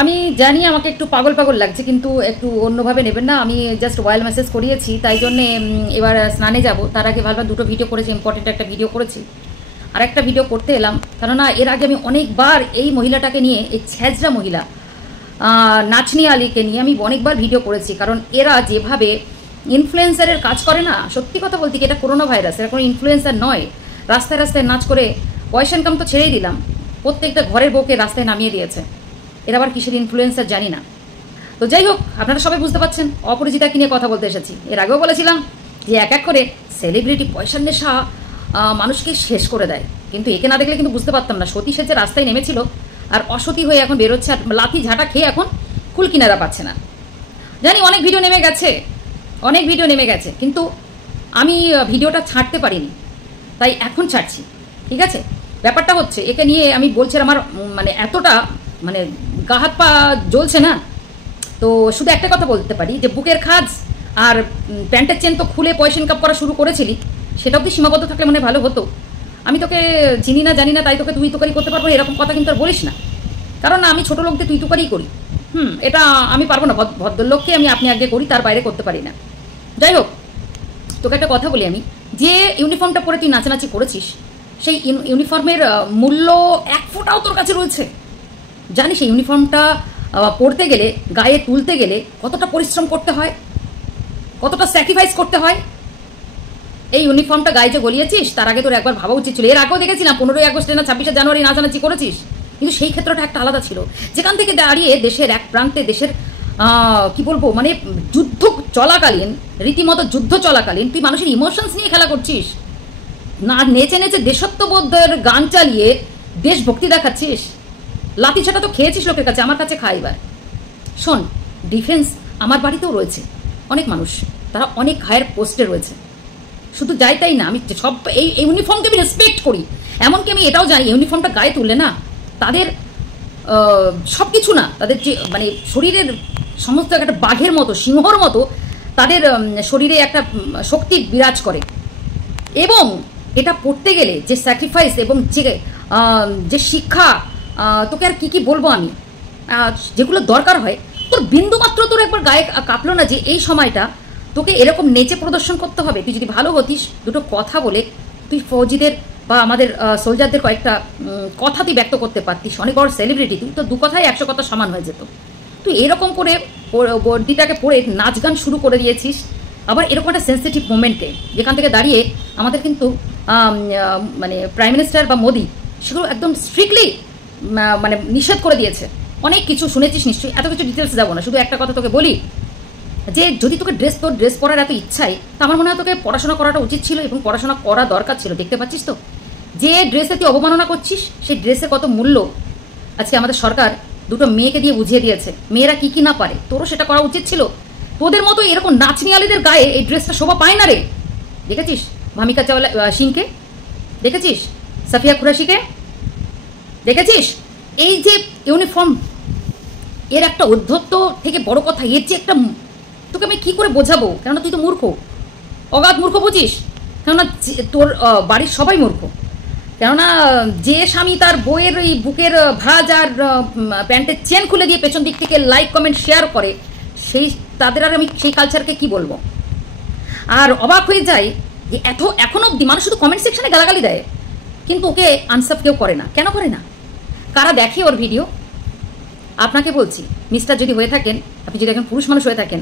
আমি জানি আমাকে একটু পাগল পাগল লাগছে, কিন্তু একটু অন্যভাবে নেবেন না। আমি জাস্ট ওয়াইল মেসেজ করিয়েছি, তাই জন্যে এবার স্নানে যাব। তার আগে ভাবলাম দুটো ভিডিও করেছি, ইম্পর্টেন্ট একটা ভিডিও করেছি, আর একটা ভিডিও করতে এলাম। কেননা এর আগে আমি অনেকবার এই মহিলাটাকে নিয়ে, এই ছ্যাজরা মহিলা নাচনি আলীকে নিয়ে আমি অনেকবার ভিডিও করেছি। কারণ এরা যেভাবে ইনফ্লুয়েন্সারের কাজ করে না, সত্যি কথা বলতে কি, এটা করোনা ভাইরাস, এরা কোনো ইনফ্লুয়েন্সার নয়। রাস্তায় রাস্তায় নাচ করে পয়সা ইনকাম তো ছেড়েই দিলাম, প্রত্যেকটা ঘরের বউকে রাস্তায় নামিয়ে দিয়েছে। এরা আবার কিসের ইনফ্লুয়েন্সার জানি না। তো যাই হোক, আপনারা সবাই বুঝতে পারছেন অপরিচিতাকে নিয়ে কথা বলতে এসেছি। এর আগেও বলেছিলাম যে এক এক করে সেলিব্রিটি পয়সার নেশা মানুষকে শেষ করে দেয়, কিন্তু একে না দেখলে কিন্তু বুঝতে পারতাম না। সতী সেজে রাস্তায় নেমেছিল, আর অসতী হয়ে এখন বেরোচ্ছে, আর লাথি ঝাঁটা খেয়ে এখন কুল কিনারা পাচ্ছে না। জানি অনেক ভিডিও নেমে গেছে, অনেক ভিডিও নেমে গেছে, কিন্তু আমি ভিডিওটা ছাড়তে পারিনি, তাই এখন ছাড়ছি। ঠিক আছে, ব্যাপারটা হচ্ছে একে নিয়ে আমি বলছি, আমার মানে এতটা মানে গা হাত পা জ্বলছে না। তো শুধু একটা কথা বলতে পারি যে বুকের খাজ আর প্যান্টের চেন তো খুলে পয়সা ইনকাম করা শুরু করেছিলি, সেটাও কি সীমাবদ্ধ থাকলে মনে ভালো হতো। আমি তোকে চিনি না জানি না, তাই তোকে তুই তোকারি করতে পারবো এরকম কথা কিন্তু আর বলিস না, কারণ আমি ছোটো লোকদের তুই তোকারি করি। এটা আমি পারবো না, ভদ্রলোককে আমি আপনি আগে করি, তার বাইরে করতে পারি না। যাই হোক, তোকে একটা কথা বলি আমি, যে ইউনিফর্মটা পরে তুই নাচানাচি করেছিস, সেই ইউনিফর্মের মূল্য এক ফোঁটাও তোর কাছে রয়েছে? জানিস এই ইউনিফর্মটা পরতে গেলে, গায়ে তুলতে গেলে কতটা পরিশ্রম করতে হয়, কতটা স্যাক্রিফাইস করতে হয়? এই ইউনিফর্মটা গায়ে যে গলিয়েছিস, তার আগে তোর একবার ভাবা উচিত ছিল। এর আগেও দেখেছিলাম 15ই আগস্টে না 26শে জানুয়ারি নাচানাচি করেছিস, কিন্তু সেই ক্ষেত্রটা একটা আলাদা ছিল, যেখান থেকে দাঁড়িয়ে দেশের এক প্রান্তে, দেশের কি বলবো, মানে যুদ্ধ চলাকালীন, রীতিমতো যুদ্ধ চলাকালীন তুই মানুষের ইমোশনস নিয়ে খেলা করছিস, না নেচে নেচে দেশত্ববোধের গান চালিয়ে দেশভক্তি দেখাচ্ছিস। লাঠি ছাটা তো খেয়েছিস লোকের কাছে, আমার কাছে খাইবার। শোন, ডিফেন্স আমার বাড়িতেও রয়েছে অনেক মানুষ, তারা অনেক হায়ার পোস্টে রয়েছে। শুধু যাই তাই না, আমি সব এই ইউনিফর্মকে আমি রেসপেক্ট করি। এমনকি আমি এটাও জানি ইউনিফর্মটা গায়ে তুললে না, তাদের সব কিছু না, তাদের যে মানে শরীরের সমস্ত একটা বাঘের মতো, সিংহর মতো তাদের শরীরে একটা শক্তি বিরাজ করে। এবং এটা পড়তে গেলে যে স্যাক্রিফাইস এবং যে শিক্ষা, তোকে আর কি বলবো আমি, যেগুলো দরকার হয়, তোর বিন্দুমাত্র তোর একবার গায়ে কাঁপলো না যে এই সময়টা তোকে এরকম নেচে প্রদর্শন করতে হবে? তুই যদি ভালো হতিস, দুটো কথা বলে তুই ফৌজিদের বা আমাদের সোলজারদের কয়েকটা কথা তুই ব্যক্ত করতে পারতিস। অনেক বড় সেলিব্রিটি তুই, তো 2 কথায় 100 কথা সমান হয়ে যেত। তুই এরকম করে বর্দিটাকে পড়ে নাচ গান শুরু করে দিয়েছিস, আবার এরকম একটা সেন্সিটিভ মোমেন্টে, যেখান থেকে দাঁড়িয়ে আমাদের কিন্তু মানে প্রাইম মিনিস্টার বা মোদি সেগুলো একদম স্ট্রিক্টলি মানে নিষেধ করে দিয়েছে। অনেক কিছু শুনেছিস নিশ্চয়ই, এত কিছু ডিটেলস যাবো না, শুধু একটা কথা তোকে বলি যে যদি তোকে তোর ড্রেস পরার এত ইচ্ছাই, তা আমার মনে হয় তোকে পড়াশোনা করাটা উচিত ছিল এবং পড়াশোনা করা দরকার ছিল। দেখতে পাচ্ছিস তো যে ড্রেসে তুই অবমাননা করছিস, সেই ড্রেসের কত মূল্য আজকে আমাদের সরকার দুটো মেয়েকে দিয়ে বুঝিয়ে দিয়েছে, মেয়েরা কি না পারে। তোরও সেটা করা উচিত ছিল। তোদের মতো এরকম নাচনিয়ালিদের গায়ে এই ড্রেসটা শোভা পায় না রে। দেখেছিস ভামিকা চাওলা সিংকে, দেখেছিস সাফিয়া কুরাশিকে, দেখেছিস? এই যে ইউনিফর্ম, এর একটা অধ্যত্ত থেকে বড় কথা, এর যে একটা, তোকে আমি কী করে বোঝাবো? কেননা তুই তো মূর্খ, অগাধ মূর্খ, বুঝিস? কেননা তোর বাড়ির সবাই মূর্খ। কেননা যে স্বামী তার বইয়ের এই বুকের ভাঁজ আর প্যান্টের চেন খুলে দিয়ে পেছন দিক থেকে লাইক কমেন্ট শেয়ার করে, সেই তাদের আর আমি সেই কালচারকে কি বলবো? আর অবাক হয়ে যায় যে এখনো অব্দি মানুষ শুধু কমেন্ট সেকশনে গালাগালি দেয়, কিন্তু ওকে আনসাপ কেউ করে না। কেন করে না? কারা দেখে ওর ভিডিও? আপনাকে বলছি, মিস্টার যদি হয়ে থাকেন, আপনি যদি এখন পুরুষ মানুষ হয়ে থাকেন,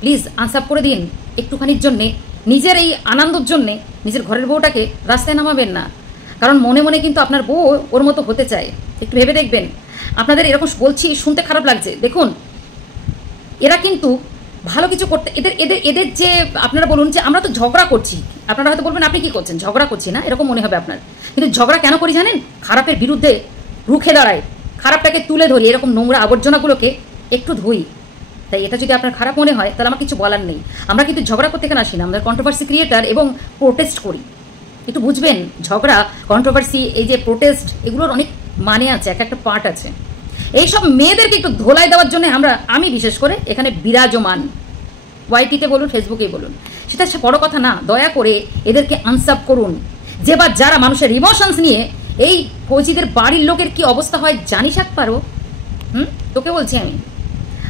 প্লিজ আনসাপ করে দিন একটুখানির জন্যে, নিজের এই আনন্দের জন্যে। নিজের ঘরের বউটাকে রাস্তায় নামাবেন না, কারণ মনে মনে কিন্তু আপনার বউ ওর মতো হতে চায়। একটু ভেবে দেখবেন। আপনাদের এরকম বলছি, শুনতে খারাপ লাগছে, দেখুন এরা কিন্তু ভালো কিছু করতে, এদের যে আপনারা বলুন যে আমরা তো ঝগড়া করছি, আপনারা হয়তো বলবেন আপনি কি করছেন, ঝগড়া করছি না, এরকম মনে হবে আপনার। কিন্তু ঝগড়া কেন করি জানেন? খারাপের বিরুদ্ধে রুখে দাঁড়ায়, খারাপটাকে তুলে ধরি, এরকম নোংরা আবর্জনাগুলোকে একটু ধুই। তাই এটা যদি আপনার খারাপ মনে হয়, তাহলে আমার কিছু বলার নেই। আমরা কিন্তু ঝগড়া করতে কেন আসি না, আমরা কন্ট্রোভার্সি ক্রিয়েটার এবং প্রোটেস্ট করি। একটু বুঝবেন, ঝগড়া, কন্ট্রোভার্সি, এই যে প্রোটেস্ট, এগুলোর অনেক মানে আছে, একটা পার্ট আছে। এইসব মেয়েদেরকে একটু ধোলাই দেওয়ার জন্য আমি বিশেষ করে এখানে বিরাজমান, ওয়াইটিতে বলুন, ফেসবুকে বলুন, সেটা বড় কথা না। দয়া করে এদেরকে আনসাপ করুন। যারা মানুষের ইমোশনস নিয়ে, এই ফৌজিদের বাড়ির লোকের কি অবস্থা হয় জানিস একবারও? তোকে তোকে বলছি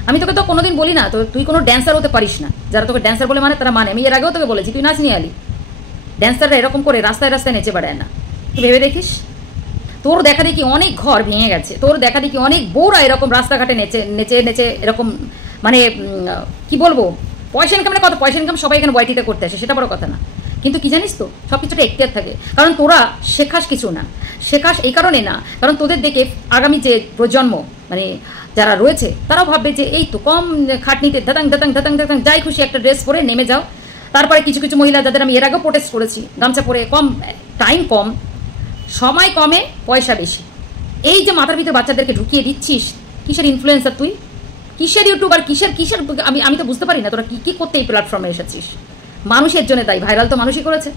আমি তোকে তো কোনোদিন বলি না তো তুই কোনো ড্যান্সার হতে পারিস না। যারা তোকে ড্যান্সার বলে মানে তারা মানে, আমি এর আগেও তোকে বলেছি তুই নাচ নিয়ে আলি। ড্যান্সাররা এরকম করে রাস্তায় রাস্তায় নেচে বেড়ায় না, তুই ভেবে দেখিস। তোর দেখা দেখি অনেক ঘর ভেঙে গেছে, তোর দেখা দেখি অনেক বউরা এরকম রাস্তাঘাটে নেচে নেচে নেচে এরকম মানে কি বলবো, পয়সা ইনকামের কথা, পয়সা ইনকাম সবাই এখানে ওয়াইটিতে করতে আসে, সেটা বড় কথা না। কিন্তু কি জানিস তো, সব কিছুটা এখতিয়ার থাকে। কারণ তোরা শেখাস কিছু না, শেখাস এই কারণে না, কারণ তোদের দেখে আগামী যে প্রজন্ম মানে যারা রয়েছে তারাও ভাববে যে এই তো কম খাটনিতে ধাতাং ধাতাং ধাতাং ধাতাং যাই খুশি একটা ড্রেস পরে নেমে যাও। তারপরে কিছু কিছু মহিলা যাদের আমি এর আগেও প্রোটেস্ট করেছি, গামছা পরে কম, টাইম কম, সময় কমে, পয়সা বেশি। এই যে মাথার ভিতরে বাচ্চাদেরকে ঢুকিয়ে দিচ্ছিস, কিসের ইনফ্লুয়েন্সার তুই, কিসের ইউটিউবার, কিসের কিসের আমি তো বুঝতে পারি না তোরা কি করতে এই প্ল্যাটফর্মে এসেছিস। মানুষের জন্য তাই, ভাইরাল তো মানুষই করেছে,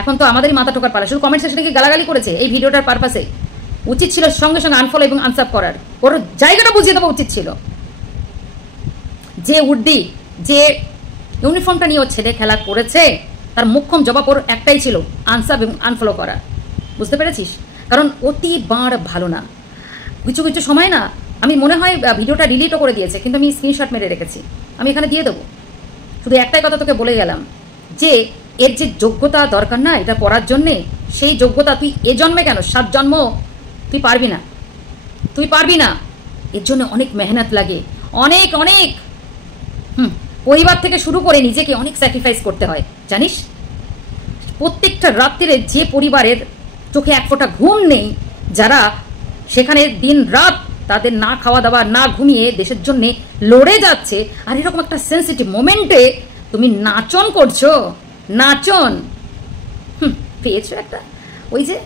এখন তো আমাদেরই মাথা টোকার পালা। শুধু কমেন্ট সেকশনে কি গালাগালি করেছে এই ভিডিওটার পারপাসে, উচিত ছিল সঙ্গে সঙ্গে আনফলো এবং আনসাব করার, ওর জায়গাটা বুঝিয়ে দেওয়া উচিত ছিল। যে উর্দি, যে ইউনিফর্মটা নিয়ে ওর ছেলে খেলা করেছে তার মুখ্যম জবাব ওর একটাই ছিল, আনসাব এবং আনফলো করা। বুঝতে পেরেছিস? কারণ অতি বাঁড় ভালো না। কিছু কিছু সময় না আমি মনে হয় ভিডিওটা ডিলিটও করে দিয়েছে, কিন্তু আমি স্ক্রিনশট মেরে রেখেছি, আমি এখানে দিয়ে দেবো। শুধু একটাই কথা তোকে বলে গেলাম যে এর যে যোগ্যতা দরকার না এটা পড়ার জন্যে, সেই যোগ্যতা তুই এ জন্মে কেন 7 জন্ম তুই পারবি না, তুই পারবি না। এর জন্য অনেক মেহনত লাগে, অনেক অনেক পরিবার থেকে শুরু করে নিজেকে অনেক স্যাক্রিফাইস করতে হয় জানিস। প্রত্যেকটা রাত্রিরে যে পরিবারের চোখে এক ফোঁটা ঘুম নেই, যারা সেখানে দিন রাত তাদের না খাওয়া দাওয়া না ঘুমিয়ে দেশের জন্য লড়ে যাচ্ছে, আর এরকম একটা সেন্সিটিভ মোমেন্টে তুমি নাচন করছো, নাচন পেয়েছো একটা। ওই যে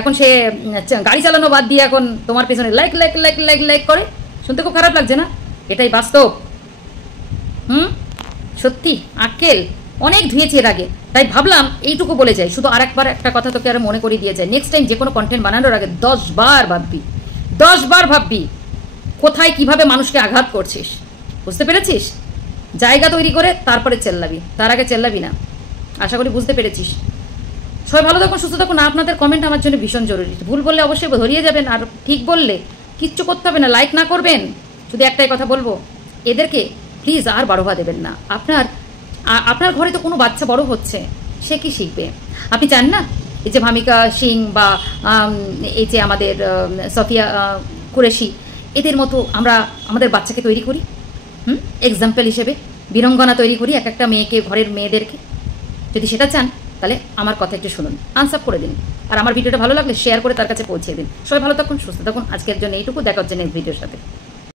এখন সে গাড়ি চালানো বাদ দিয়ে এখন তোমার পেছনে like like like like like করে, শুনতে খুব খারাপ লাগছে না? এটাই বাস্তব। সত্যি আক্কেল অনেক ধুয়েছি এর আগে, তাই ভাবলাম এইটুকু বলে যাই। শুধু আরেকবার একটা কথা তোকে আর মনে করিয়ে দিয়ে যায়, নেক্সট টাইম যে কোনো কন্টেন্ট বানানোর আগে 10 বার ভাববি, 10 বার ভাববি কোথায় কিভাবে মানুষকে আঘাত করছিস। বুঝতে পেরেছিস? জায়গা তৈরি করে তারপরে চেল্লাবি, তার আগে চেল্লাবি না। আশা করি বুঝতে পেরেছিস। সবাই ভালো থাকুন, সুস্থ থাকুন। আপনাদের কমেন্ট আমার জন্য ভীষণ জরুরি। ভুল বললে অবশ্যই ধরিয়ে যাবেন, আর ঠিক বললে কিচ্ছু করতে হবে না, লাইক না করবেন। শুধু একটাই কথা বলবো, এদেরকে প্লিজ আর বাড়োয়া দেবেন না। আপনার ঘরে তো কোনো বাচ্চা বড় হচ্ছে, সে কি শিখবে? আপনি চান না এই যে ভামিকা সিং বা এই যে আমাদের সফিয়া কুরেশি, এদের মতো আমরা আমাদের বাচ্চাকে তৈরি করি, এক্সাম্পল হিসেবে বীরঙ্গনা তৈরি করি এক একটা মেয়েকে, ঘরের মেয়েদেরকে। যদি সেটা চান তাহলে আমার কথা একটু শুনুন, আনসাব করে দিন, আর আমার ভিডিওটা ভালো লাগলে শেয়ার করে তার কাছে পৌঁছে দিন। সবাই ভালো থাকুন, সুস্থ থাকুন। আজকের জন্য এইটুকু, দেখা হচ্ছে নেক্সট ভিডিওর সাথে।